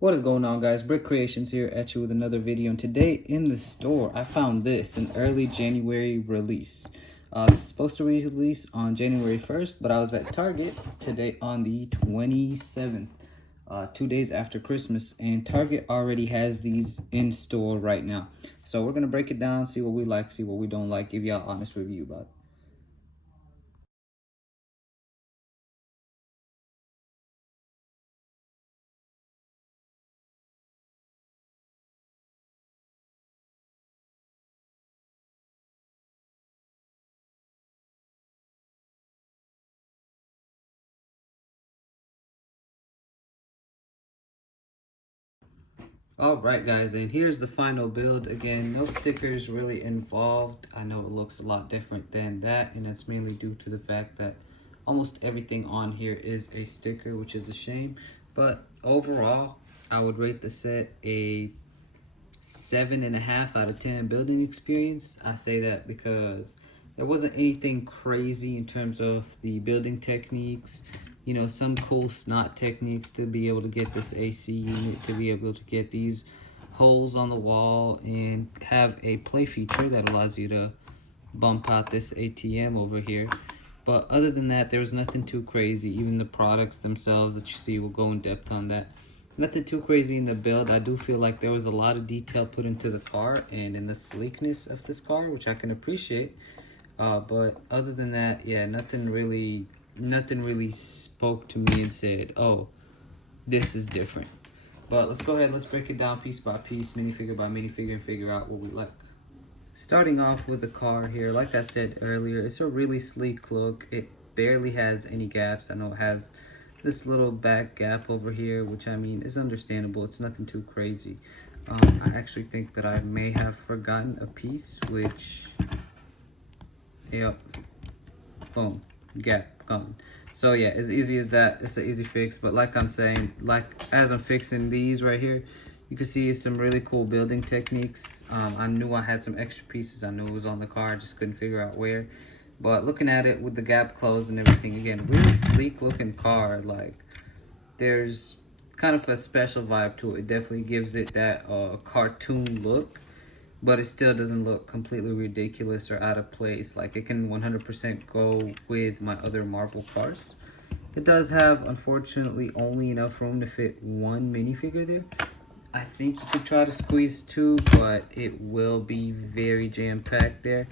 What is going on, guys? Brick Creations here at you with another video, and today in the store I found this, an early January release. This is supposed to release on January 1st, but I was at Target today on the 27th, 2 days after Christmas, and Target already has these in store right now. So we're going to break it down, see what we like, see what we don't like, give y'all an honest review about it. All right, guys, and here's the final build. Again, no stickers really involved. I know it looks a lot different than that, and that's mainly due to the fact that almost everything on here is a sticker, which is a shame. But overall, I would rate the set a 7.5 out of 10 building experience. I say that because there wasn't anything crazy in terms of the building techniques. You know, some cool snot techniques to be able to get this AC unit, to be able to get these holes on the wall, and have a play feature that allows you to bump out this ATM over here. But other than that, there was nothing too crazy. Even the products themselves that you see, will go in depth on that. Nothing too crazy in the build. I do feel like there was a lot of detail put into the car and in the sleekness of this car, which I can appreciate. But other than that, yeah, nothing really spoke to me and said, oh, this is different. But let's go ahead, let's break it down piece by piece, minifigure by minifigure, and figure out what we like. Starting off with the car here, like I said earlier, it's a really sleek look. It barely has any gaps. I know it has this little back gap over here, which I mean is understandable. It's nothing too crazy. I actually think that I may have forgotten a piece, which, yep, boom, gap gone. So yeah, as easy as that, it's an easy fix. But like I'm saying, like as I'm fixing these right here, you can see some really cool building techniques. I knew I had some extra pieces. I knew it was on the car. I just couldn't figure out where. But looking at it with the gap closed and everything, again, really sleek looking car. Like, there's kind of a special vibe to it. It definitely gives it that cartoon look, but it still doesn't look completely ridiculous or out of place. Like, it can 100% go with my other Marvel cars. It does have, unfortunately, only enough room to fit one minifigure there. I think you could try to squeeze two, but it will be very jam-packed there.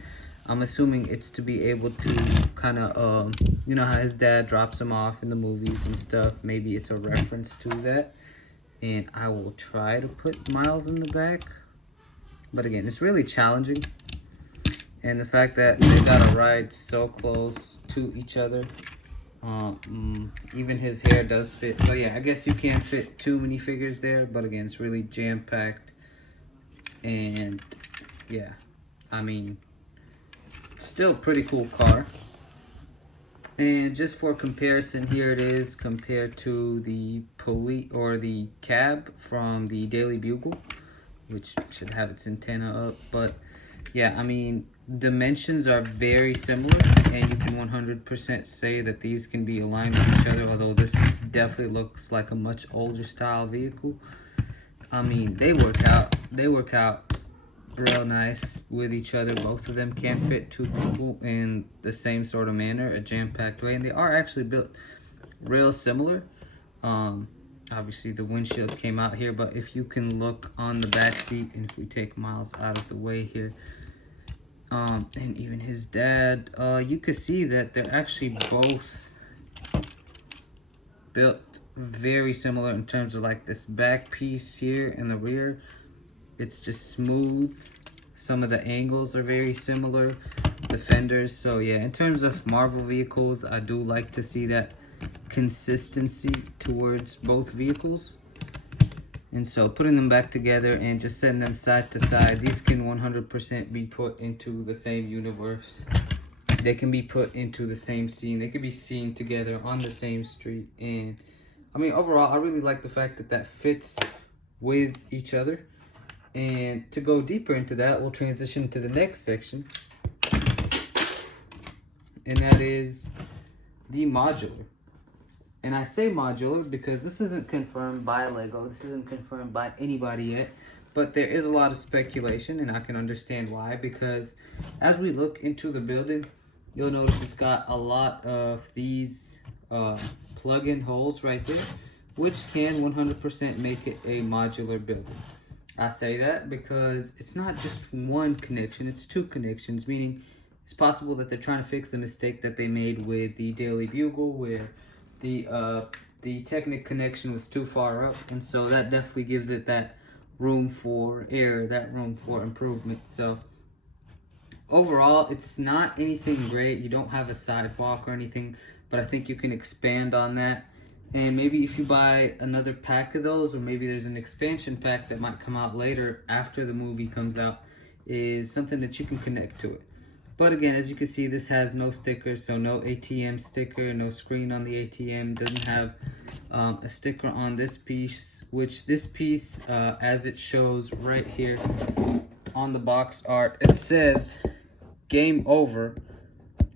I'm assuming it's to be able to kind of, you know how his dad drops him off in the movies and stuff. Maybe it's a reference to that. And I will try to put Miles in the back. But again, it's really challenging. And the fact that they gotta ride so close to each other. Even his hair does fit. So yeah, I guess you can't fit too many figures there. But again, it's really jam-packed. And yeah, I mean, still pretty cool car. And just for comparison, here it is compared to the police or the cab from the Daily Bugle, which should have its antenna up. But yeah, I mean, dimensions are very similar, and you can 100% say that these can be aligned with each other, although this definitely looks like a much older style vehicle. I mean, they work out real nice with each other. Both of them can fit two people in the same sort of manner, a jam-packed way, and they are actually built real similar. Obviously the windshield came out here, but if you can look on the back seat, and if we take Miles out of the way here, and even his dad, you can see that they're actually both built very similar in terms of like this back piece here in the rear. It's just smooth. Some of the angles are very similar, the fenders. So yeah, in terms of Marvel vehicles, I do like to see that consistency towards both vehicles. And so putting them back together and just setting them side to side, these can 100% be put into the same universe. They can be put into the same scene. They could be seen together on the same street. And I mean, overall, I really like the fact that that fits with each other. And to go deeper into that, we'll transition to the next section. And that is the modular. And I say modular because this isn't confirmed by Lego. This isn't confirmed by anybody yet. But there is a lot of speculation, and I can understand why. Because as we look into the building, you'll notice it's got a lot of these plug-in holes right there, which can 100% make it a modular building. I say that because it's not just one connection, it's two connections, meaning it's possible that they're trying to fix the mistake that they made with the Daily Bugle, where the Technic connection was too far up, and so that definitely gives it that room for error, that room for improvement. So overall, it's not anything great. You don't have a sidewalk or anything, but I think you can expand on that. And maybe if you buy another pack of those, or maybe there's an expansion pack that might come out later after the movie comes out, is something that you can connect to it. But again, as you can see, this has no sticker, so no ATM sticker, no screen on the ATM, doesn't have a sticker on this piece, which this piece, as it shows right here on the box art, it says game over,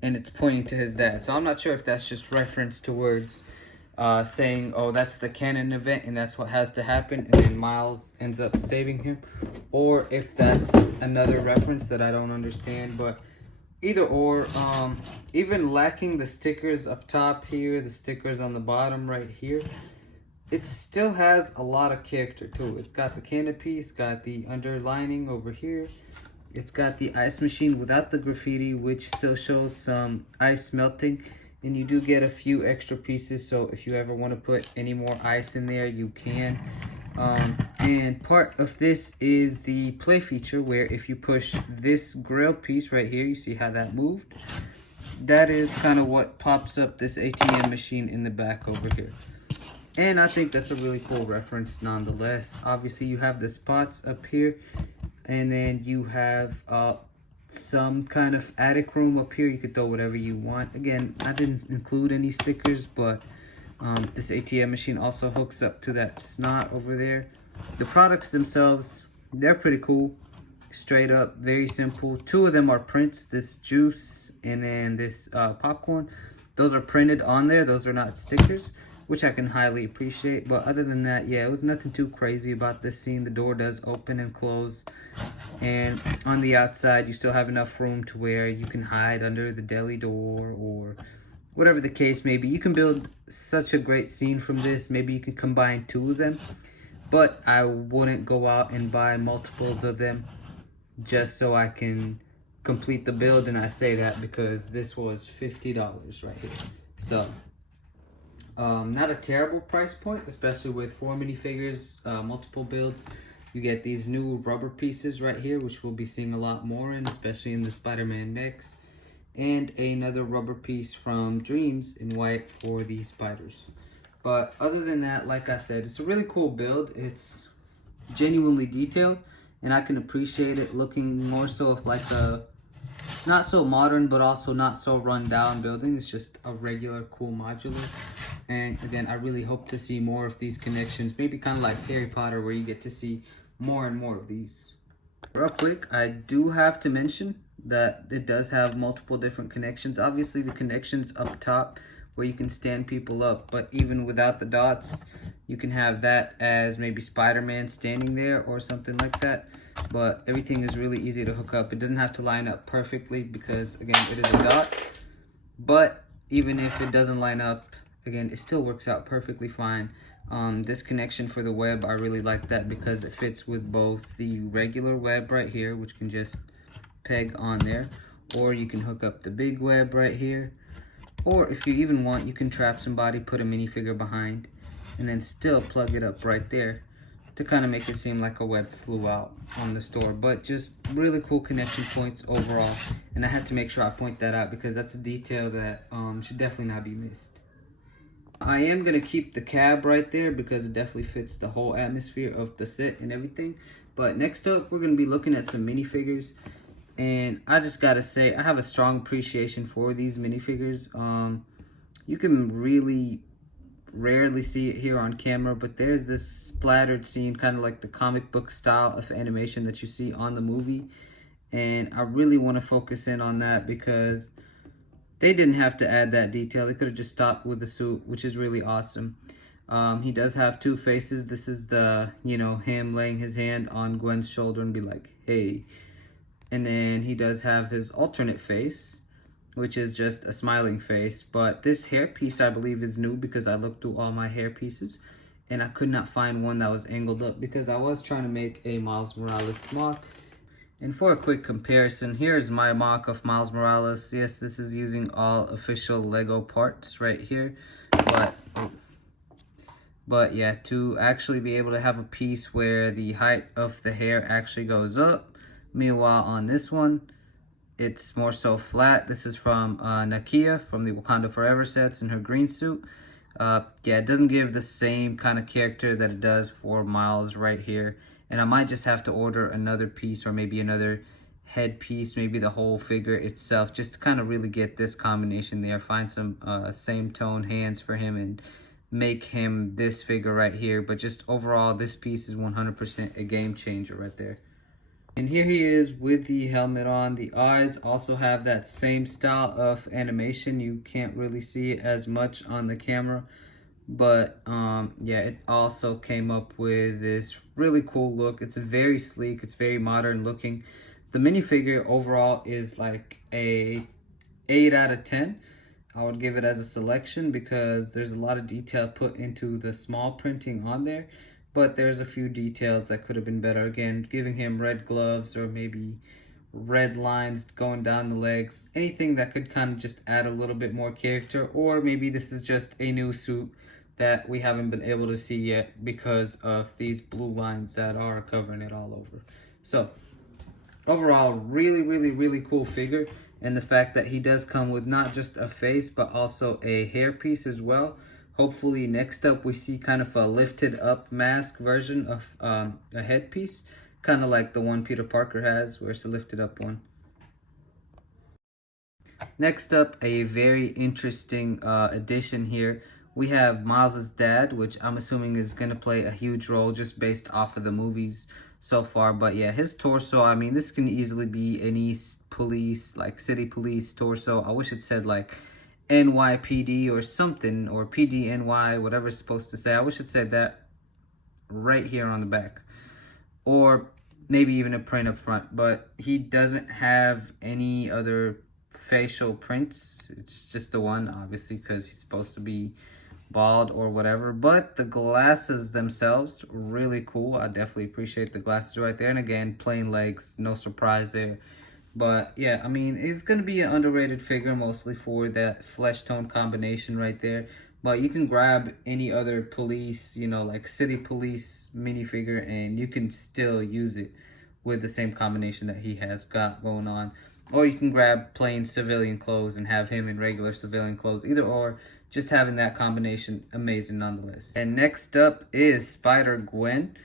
and it's pointing to his dad. So I'm not sure if that's just reference to words saying, oh, that's the canon event and that's what has to happen, and then Miles ends up saving him, or if that's another reference that I don't understand. But either or, even lacking the stickers up top here, the stickers on the bottom right here, it still has a lot of character to it. It's got the canopy, it's got the underlining over here, it's got the ice machine without the graffiti, which still shows some ice melting, and you do get a few extra pieces, so if you ever want to put any more ice in there, you can. And part of this is the play feature, where if you push this grill piece right here, you see how that moved? That is kind of what pops up this ATM machine in the back over here. And I think that's a really cool reference nonetheless. Obviously, you have the spots up here, and then you have some kind of attic room up here. You could throw whatever you want. Again, I didn't include any stickers, but this ATM machine also hooks up to that snot over there. The products themselves, they're pretty cool. Straight up, very simple. Two of them are prints, this juice and then this popcorn. Those are printed on there. Those are not stickers, which I can highly appreciate. But other than that, yeah, it was nothing too crazy about this scene. The door does open and close. And on the outside, you still have enough room to where you can hide under the deli door or whatever the case may be. You can build such a great scene from this. Maybe you could combine two of them. But I wouldn't go out and buy multiples of them just so I can complete the build. And I say that because this was $50 right here. So not a terrible price point, especially with 4 minifigures, multiple builds. You get these new rubber pieces right here, which we'll be seeing a lot more in, especially in the Spider-Man mix, and another rubber piece from Dreams in white for the spiders. But other than that, like I said, it's a really cool build. It's genuinely detailed, and I can appreciate it looking more so of like a not so modern but also not so run down building. It's just a regular cool modular. And again, I really hope to see more of these connections, maybe kind of like Harry Potter, where you get to see more and more of these. Real quick, I do have to mention that it does have multiple different connections. Obviously the connections up top where you can stand people up, but even without the dots, you can have that as maybe Spider-Man standing there or something like that. But everything is really easy to hook up. It doesn't have to line up perfectly because, again, it is a dot. But even if it doesn't line up, again, it still works out perfectly fine. This connection for the web, I really like that because it fits with both the regular web right here, which can just peg on there, or you can hook up the big web right here, or if you even want, you can trap somebody, put a minifigure behind, and then still plug it up right there to kind of make it seem like a web flew out on the store. But just really cool connection points overall, and I had to make sure I point that out because that's a detail that should definitely not be missed. I am going to keep the cab right there because it definitely fits the whole atmosphere of the set and everything. But next up, we're going to be looking at some minifigures. And I just got to say, I have a strong appreciation for these minifigures. You can really rarely see it here on camera, but there's this splattered scene, kind of like the comic book style of animation that you see on the movie. And I really want to focus in on that because They didn't have to add that detail. They could have just stopped with the suit, which is really awesome. He does have two faces. This is the, you know, him laying his hand on Gwen's shoulder and be like, hey. And then he does have his alternate face, which is just a smiling face. But this hair piece, I believe, is new because I looked through all my hair pieces and I could not find one that was angled up because I was trying to make a Miles Morales mock. And for a quick comparison, here's my mock of Miles Morales. Yes, this is using all official Lego parts right here. But yeah, to actually be able to have a piece where the height of the hair actually goes up. Meanwhile, on this one, it's more so flat. This is from Nakia from the Wakanda Forever sets in her green suit. Yeah, it doesn't give the same kind of character that it does for Miles right here. And I might just have to order another piece or maybe another head piece, maybe the whole figure itself, just to kind of really get this combination there. Find some same tone hands for him and make him this figure right here. But just overall, this piece is 100% a game changer right there. And here he is with the helmet on. The eyes also have that same style of animation. You can't really see it as much on the camera. But yeah, it also came up with this really cool look. It's very sleek. It's very modern looking. The minifigure overall is like a 8 out of 10. I would give it as a selection because there's a lot of detail put into the small printing on there. But there's a few details that could have been better. Again, giving him red gloves or maybe red lines going down the legs. Anything that could kind of just add a little bit more character. Or maybe this is just a new suit that we haven't been able to see yet because of these blue lines that are covering it all over. So, overall, really cool figure. And the fact that he does come with not just a face, but also a hair piece as well. Hopefully next up we see kind of a lifted up mask version of a headpiece. Kind of like the one Peter Parker has, where it's a lifted up one. Next up, a very interesting addition here. We have Miles' dad, which I'm assuming is going to play a huge role just based off of the movies so far. But yeah, his torso, I mean, this can easily be any police, like city police torso. I wish it said like NYPD or something, or PDNY, whatever it's supposed to say. I wish it said that right here on the back. Or maybe even a print up front. But he doesn't have any other facial prints. It's just the one, obviously, because he's supposed to be bald or whatever. But the glasses themselves, really cool. I definitely appreciate the glasses right there. And again, plain legs, no surprise there. But yeah, I mean, it's going to be an underrated figure mostly for that flesh tone combination right there. But you can grab any other police, you know, like city police minifigure, and you can still use it with the same combination that he has got going on. Or you can grab plain civilian clothes and have him in regular civilian clothes. Either or, just having that combination, amazing nonetheless. And next up is Spider-Gwen.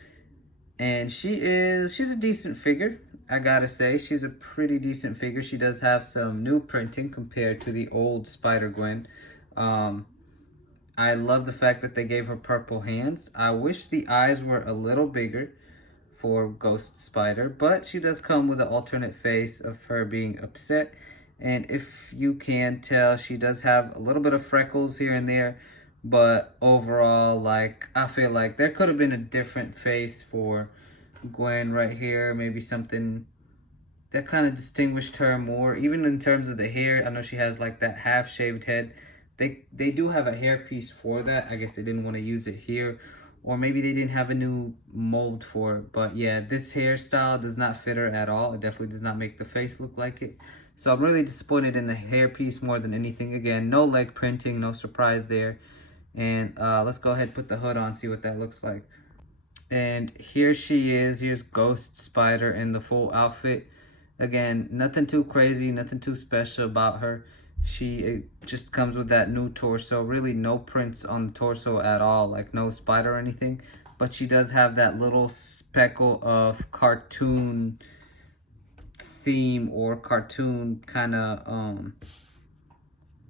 And she's a decent figure. I gotta say, she's a pretty decent figure. She does have some new printing compared to the old Spider-Gwen. I love the fact that they gave her purple hands. I wish the eyes were a little bigger for Ghost Spider, but she does come with an alternate face of her being upset. And if you can tell, she does have a little bit of freckles here and there, but overall, like, I feel like there could have been a different face for Gwen right here. Maybe something that kind of distinguished her more, even in terms of the hair. I know she has like that half shaved head. They do have a hairpiece for that. I guess they didn't want to use it here, or maybe they didn't have a new mold for it. But yeah, this hairstyle does not fit her at all. It definitely does not make the face look like it. So I'm really disappointed in the hairpiece more than anything. Again, no leg printing, no surprise there. And let's go ahead and put the hood on, see what that looks like. And here she is. Here's Ghost Spider in the full outfit. Again, nothing too crazy, nothing too special about her. She just comes with that new torso. Really no prints on the torso at all, like no spider or anything. But she does have that little speckle of cartoon theme or cartoon kind of,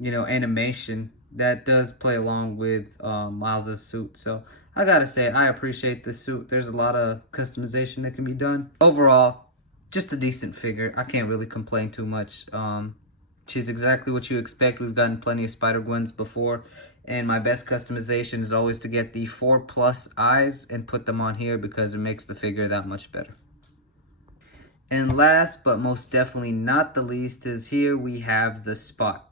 you know, animation that does play along with Miles' suit. So I gotta say, I appreciate this suit. There's a lot of customization that can be done. Overall, just a decent figure. I can't really complain too much. She's exactly what you expect. We've gotten plenty of Spider-Gwens before. And my best customization is always to get the 4+ eyes and put them on here because it makes the figure that much better. And last but most definitely not the least is here we have the Spot.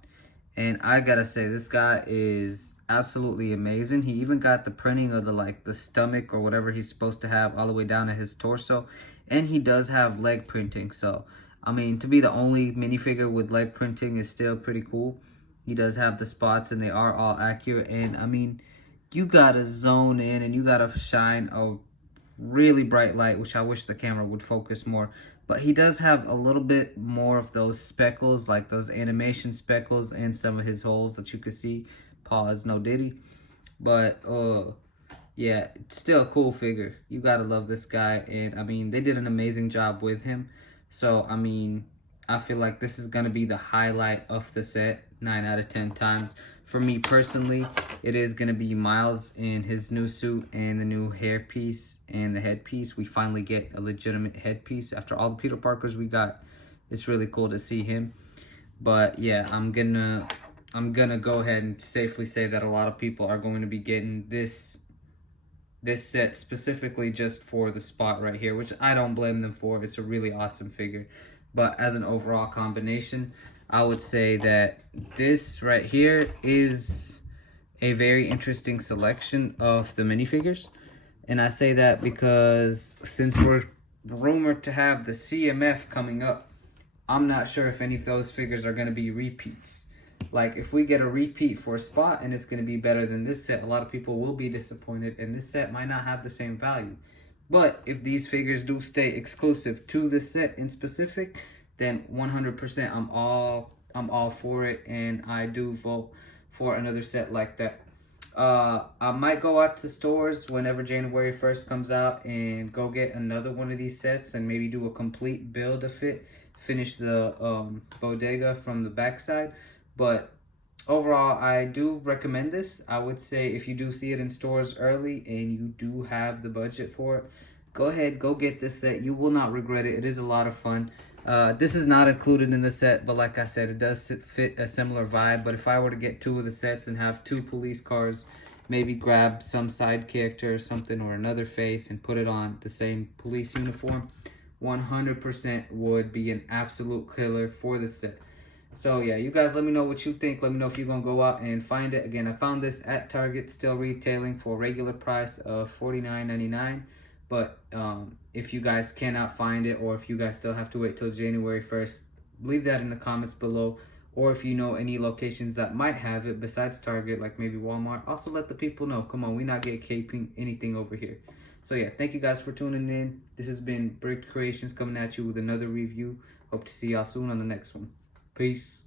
And I gotta say, this guy is absolutely amazing. He even got the printing of the stomach or whatever he's supposed to have all the way down to his torso. And he does have leg printing. So, I mean, to be the only minifigure with leg printing is still pretty cool. He does have the spots and they are all accurate. And, I mean, you gotta zone in and you gotta shine a really bright light, which I wish the camera would focus more. But he does have a little bit more of those speckles, like those animation speckles and some of his holes that you can see. Pause, no diddy. But, yeah, it's still a cool figure. You gotta love this guy. And, I mean, they did an amazing job with him. So, I mean, I feel like this is gonna be the highlight of the set 9 out of 10 times. For me personally, it is going to be Miles in his new suit and the new hairpiece and the headpiece. We finally get a legitimate headpiece after all the Peter Parkers we got. It's really cool to see him. But yeah, I'm gonna go ahead and safely say that a lot of people are going to be getting this set specifically just for the Spot right here, which I don't blame them for. It's a really awesome figure. But as an overall combination, I would say that this right here is a very interesting selection of the minifigures. And I say that because since we're rumored to have the CMF coming up, I'm not sure if any of those figures are going to be repeats. Like, if we get a repeat for a Spot and it's going to be better than this set, a lot of people will be disappointed, and this set might not have the same value. But if these figures do stay exclusive to this set in specific, then 100% I'm all for it, and I do vote for another set like that. I might go out to stores whenever January 1st comes out and go get another one of these sets and maybe do a complete build of it, finish the bodega from the backside. But overall, I do recommend this. I would say if you do see it in stores early and you do have the budget for it, go ahead, go get this set. You will not regret it. It is a lot of fun. This is not included in the set, but like I said, it does fit a similar vibe. But if I were to get 2 of the sets and have 2 police cars, maybe grab some side character or something or another face and put it on the same police uniform, 100% would be an absolute killer for the set. So yeah, you guys let me know what you think. Let me know if you're gonna go out and find it. Again, I found this at Target, still retailing for a regular price of $49.99. But if you guys cannot find it, or if you guys still have to wait till January 1st, leave that in the comments below. Or if you know any locations that might have it besides Target, like maybe Walmart, also let the people know. Come on, we not gatekeeping anything over here. So yeah, thank you guys for tuning in. This has been Brick Creations coming at you with another review. Hope to see y'all soon on the next one. Peace.